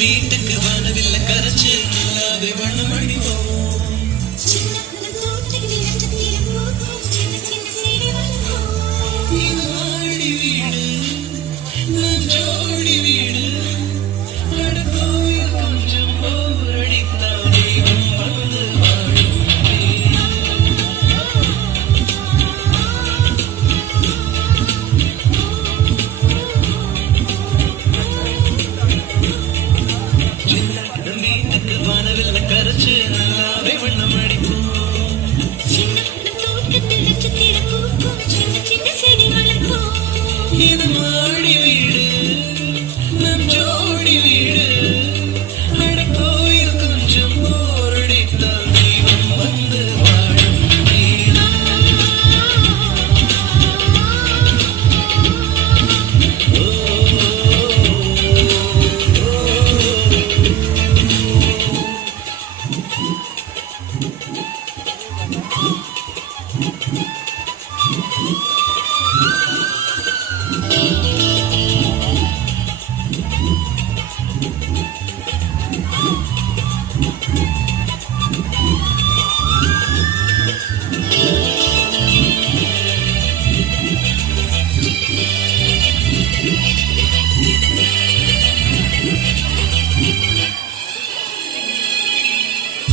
வீட்டுக்கு வானவில்ல கரைச்சு நல்லாவே வண்ணம் அடிப்போம். இது மாடி வீடு நம் ஜோடி வீடு கோயில் கொஞ்சம் போரடித்தால் தெய்வம் வந்து வாழும். வீட்டுக்கு வானவில்ல கரைச்சு நல்லாவே வண்ணம் அடிப்போம். இது மாடி வீடு நம் ஜோடி வீடு அட கோயில் கொஞ்சம் போரடித்தால் தெய்வம் வந்து வாழும்.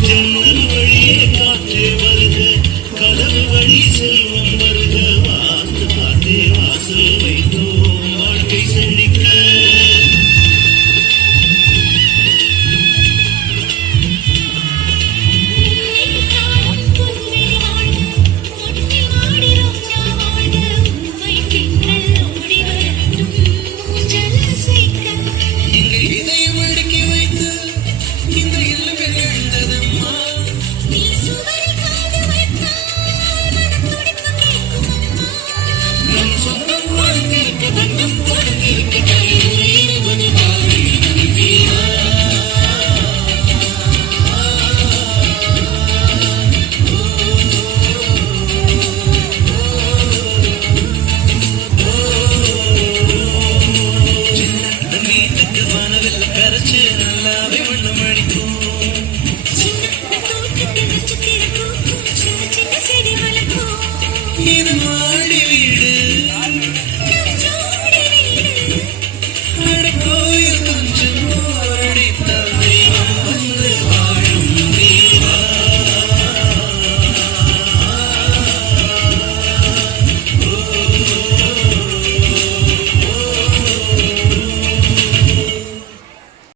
ஜன்னல் வழியே காற்றே வருக, கதவு வழி செல்வம் வருக, வாஸ்து பார்த்தே வாசல் வைத்தோம், வாழ்க்கை செழிக்க